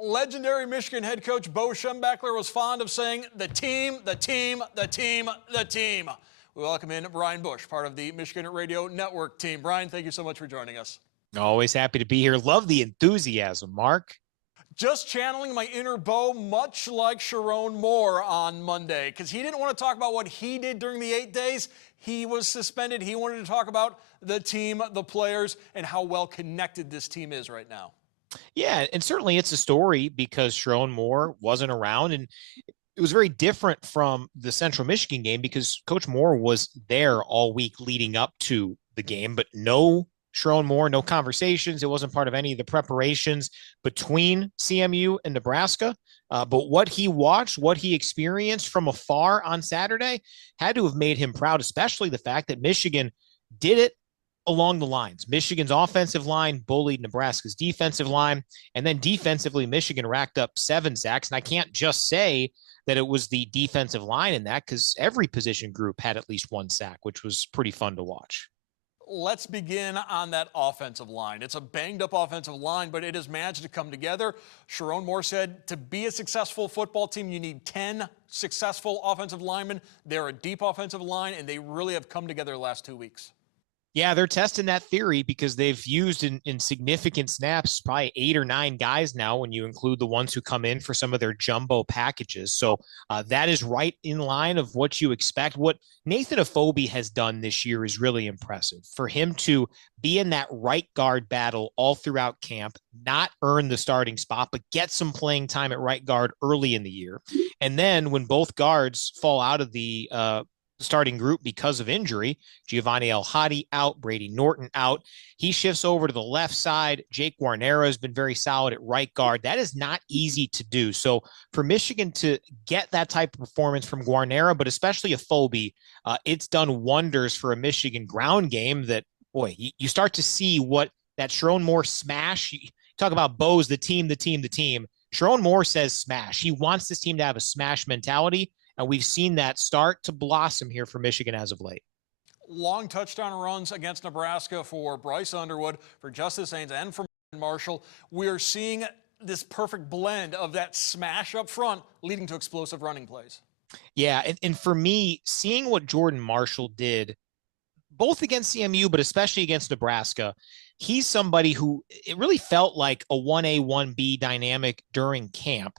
Legendary Michigan head coach Boesch was fond of saying, the team, the team, the team, the team. We welcome in Brian Boesch, part of the Michigan Radio Network team. Brian, thank you so much for joining us. Always happy to be here. Love the enthusiasm, Mark. Just channeling my inner Bo, much like Sharon Moore on Monday, because he didn't want to talk about what he did during the 8 days. He was suspended. He wanted to talk about the team, the players, and how well connected this team is right now. Yeah, and certainly it's a story because Sharon Moore wasn't around, and it was very different from the Central Michigan game because Coach Moore was there all week leading up to the game, but no Sharon Moore, no conversations. It wasn't part of any of the preparations between CMU and Nebraska. But what he watched, what he experienced from afar on Saturday had to have made him proud, especially the fact that Michigan did it along the lines. Michigan's offensive line bullied Nebraska's defensive line, and then defensively, Michigan racked up 7 sacks. And I can't just say that it was the defensive line in that because every position group had at least 1 sack, which was pretty fun to watch. Let's begin on that offensive line. It's a banged-up offensive line, but it has managed to come together. Sharon Moore said to be a successful football team, you need 10 successful offensive linemen. They're a deep offensive line, and they really have come together the last 2 weeks. Yeah, they're testing that theory because they've used in significant snaps probably 8 or 9 guys now when you include the ones who come in for some of their jumbo packages. So that is right in line of what you expect. What Nathan Afobe has done this year is really impressive. For him to be in that right guard battle all throughout camp, not earn the starting spot, but get some playing time at right guard early in the year. And then when both guards fall out of the starting group because of injury, Giovanni El-Hadi out, Brady Norton out. He shifts over to the left side. Jake Guarnera has been very solid at right guard. That is not easy to do. So for Michigan to get that type of performance from Guarnera, but especially Afobe, it's done wonders for a Michigan ground game that, boy, you start to see what that Sharon Moore smash. You talk about Bo's the team, the team, the team. Sharon Moore says smash. He wants this team to have a smash mentality. And we've seen that start to blossom here for Michigan as of late. Long touchdown runs against Nebraska for Bryce Underwood, for Justice Haynes, and for Marshall. We are seeing this perfect blend of that smash up front leading to explosive running plays. Yeah, and for me, seeing what Jordan Marshall did, both against CMU, but especially against Nebraska, he's somebody who it really felt like a 1A, 1B dynamic during camp.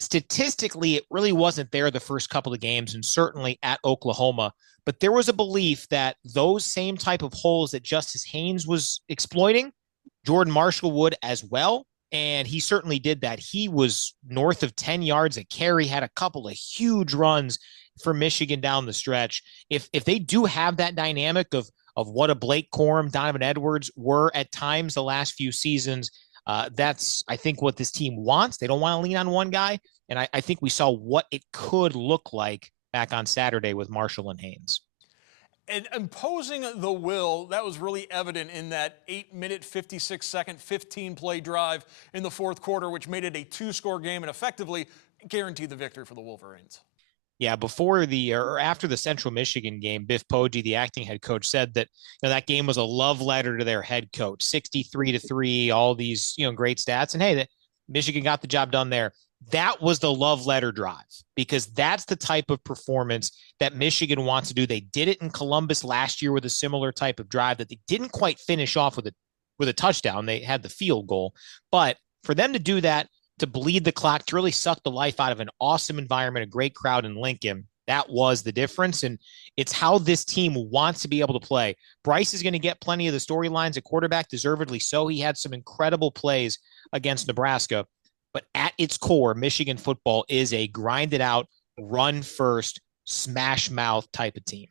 Statistically, it really wasn't there the first couple of games, and certainly at Oklahoma. But there was a belief that those same type of holes that Justice Haynes was exploiting, Jordan Marshall would as well. And he certainly did that. He was north of 10 yards a carry, had a couple of huge runs for Michigan down the stretch. If they do have that dynamic of what a Blake Corum, Donovan Edwards were at times the last few seasons, that's, I think, what this team wants. They don't want to lean on one guy. And I think we saw what it could look like back on Saturday with Marshall and Haynes. And imposing the will, that was really evident in that 8-minute, 56-second, 15-play drive in the fourth quarter, which made it a 2-score game and effectively guaranteed the victory for the Wolverines. Yeah, after the Central Michigan game, Biff Poggi, the acting head coach, said that that game was a love letter to their head coach, 63-3, all these great stats, and hey, that Michigan got the job done there. That was the love letter drive because that's the type of performance that Michigan wants to do. They did it in Columbus last year with a similar type of drive that they didn't quite finish off with a touchdown. They had the field goal, but for them to do that, to bleed the clock, to really suck the life out of an awesome environment, a great crowd in Lincoln, that was the difference. And it's how this team wants to be able to play. Bryce is going to get plenty of the storylines at quarterback, deservedly so. He had some incredible plays against Nebraska. But at its core, Michigan football is a grinded out, run first, smash mouth type of team.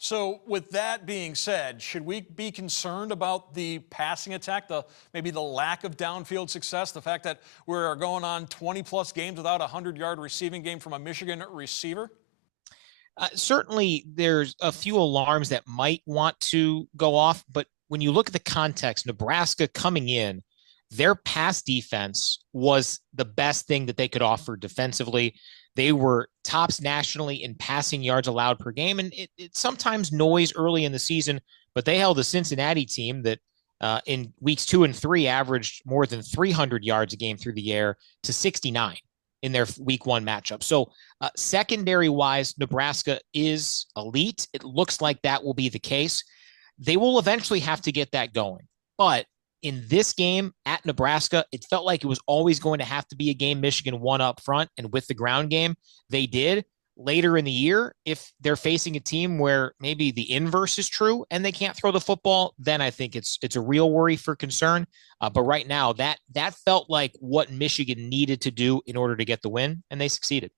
So with that being said, should we be concerned about the passing attack, maybe the lack of downfield success, the fact that we're going on 20-plus games without a 100-yard receiving game from a Michigan receiver? Certainly, there's a few alarms that might want to go off. But when you look at the context, Nebraska coming in, their pass defense was the best thing that they could offer defensively. They were tops nationally in passing yards allowed per game, and it sometimes noise early in the season, but they held a Cincinnati team that in weeks 2 and 3 averaged more than 300 yards a game through the air to 69 in their week 1 matchup. So secondary wise, Nebraska is elite. It looks like that will be the case. They will eventually have to get that going. But in this game at Nebraska, it felt like it was always going to have to be a game Michigan won up front. And with the ground game, they did. Later in the year, if they're facing a team where maybe the inverse is true and they can't throw the football, then I think it's a real worry for concern. But right now, that felt like what Michigan needed to do in order to get the win, and they succeeded.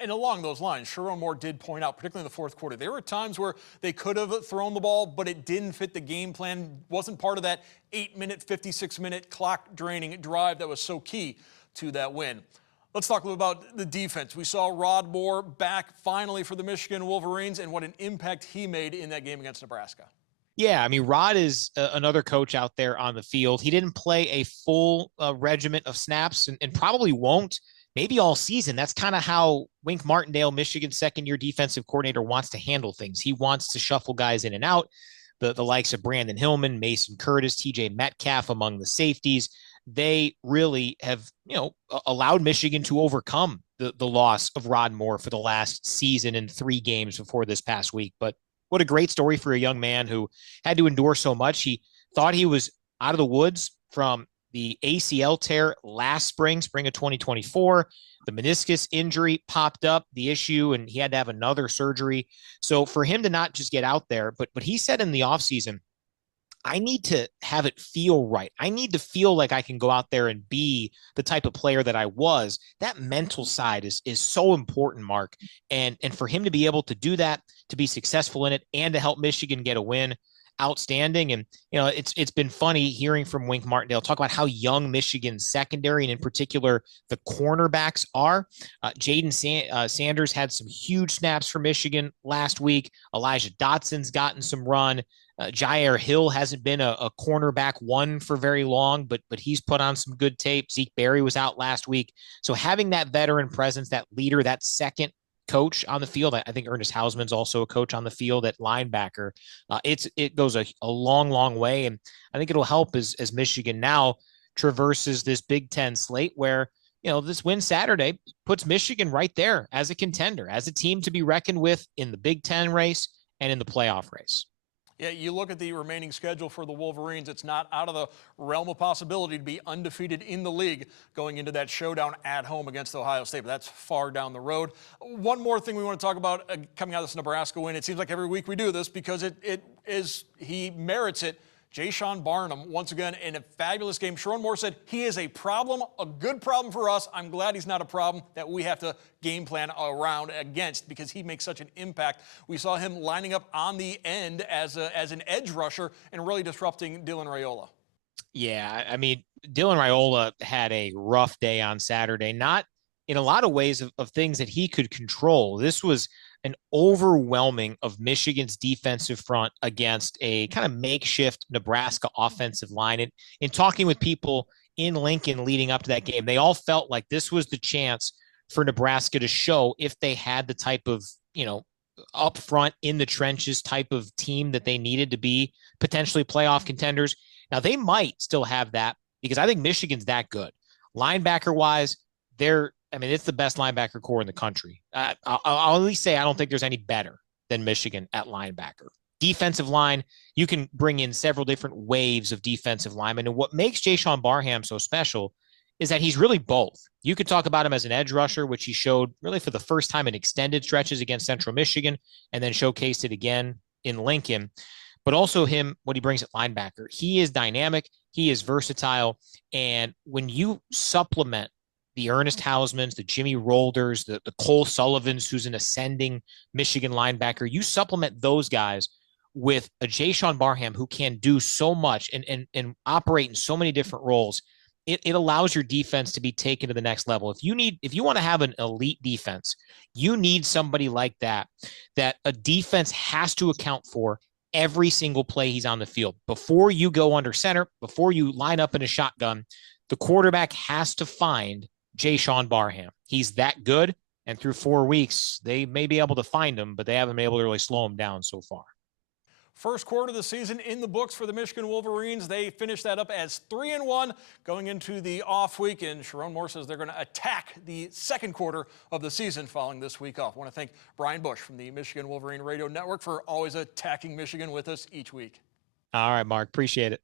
And along those lines, Sharon Moore did point out, particularly in the fourth quarter, there were times where they could have thrown the ball, but it didn't fit the game plan, wasn't part of that 8-minute, 56-minute clock-draining drive that was so key to that win. Let's talk a little about the defense. We saw Rod Moore back finally for the Michigan Wolverines, and what an impact he made in that game against Nebraska. Yeah, I mean, Rod is another coach out there on the field. He didn't play a full regiment of snaps and probably won't maybe all season. That's kind of how Wink Martindale, Michigan's second-year defensive coordinator, wants to handle things. He wants to shuffle guys in and out, the likes of Brandon Hillman, Mason Curtis, TJ Metcalf among the safeties. They really have, allowed Michigan to overcome the loss of Rod Moore for the last season in 3 games before this past week. But what a great story for a young man who had to endure so much. He thought he was out of the woods from the ACL tear last spring of 2024. The meniscus injury popped up, the issue, and he had to have another surgery. So for him to not just get out there, but he said in the offseason, I need to have it feel right. I need to feel like I can go out there and be the type of player that I was. That mental side is so important, Mark. And for him to be able to do that, to be successful in it, and to help Michigan get a win, outstanding. And, it's been funny hearing from Wink Martindale talk about how young Michigan's secondary, and in particular, the cornerbacks are. Jaden Sanders had some huge snaps for Michigan last week. Elijah Dotson's gotten some run. Jair Hill hasn't been a cornerback one for very long, but he's put on some good tape. Zeke Berry was out last week. So having that veteran presence, that leader, that second coach on the field, I think Ernest Hausman's also a coach on the field at linebacker. It goes a long, long way. And I think it'll help as Michigan now traverses this Big Ten slate where, this win Saturday puts Michigan right there as a contender, as a team to be reckoned with in the Big Ten race and in the playoff race. Yeah, you look at the remaining schedule for the Wolverines, it's not out of the realm of possibility to be undefeated in the league going into that showdown at home against Ohio State, but that's far down the road. One more thing we want to talk about coming out of this Nebraska win. It seems like every week we do this because he merits it. Jayshon Barnum, once again, in a fabulous game. Sharon Moore said he is a problem, a good problem for us. I'm glad he's not a problem that we have to game plan around against because he makes such an impact. We saw him lining up on the end as an edge rusher and really disrupting Dylan Raiola. Yeah, I mean, Dylan Raiola had a rough day on Saturday, not in a lot of ways of things that he could control. This was an overwhelming of Michigan's defensive front against a kind of makeshift Nebraska offensive line. And in talking with people in Lincoln leading up to that game, they all felt like this was the chance for Nebraska to show if they had the type of, up front in the trenches type of team that they needed to be potentially playoff contenders. Now, they might still have that because I think Michigan's that good. Linebacker wise, it's the best linebacker core in the country. I'll at least say I don't think there's any better than Michigan at linebacker. Defensive line, you can bring in several different waves of defensive linemen. And what makes Jayshon Barham so special is that he's really both. You could talk about him as an edge rusher, which he showed really for the first time in extended stretches against Central Michigan, and then showcased it again in Lincoln. But also what he brings at linebacker. He is dynamic. He is versatile. And when you supplement the Ernest Hausmans, the Jimmy Rolders, the Cole Sullivans, who's an ascending Michigan linebacker, you supplement those guys with a Jayshon Barham who can do so much and operate in so many different roles. It allows your defense to be taken to the next level. If you want to have an elite defense, you need somebody like that a defense has to account for every single play he's on the field. Before you go under center, before you line up in a shotgun, the quarterback has to find Jayshon Barham. He's that good, and through 4 weeks, they may be able to find him, but they haven't been able to really slow him down so far. First quarter of the season in the books for the Michigan Wolverines. They finished that up as 3-1 going into the off week. And Sharon Moore says they're going to attack the second quarter of the season following this week off. I want to thank Brian Boesch from the Michigan Wolverine Radio Network for always attacking Michigan with us each week. All right, Mark. Appreciate it.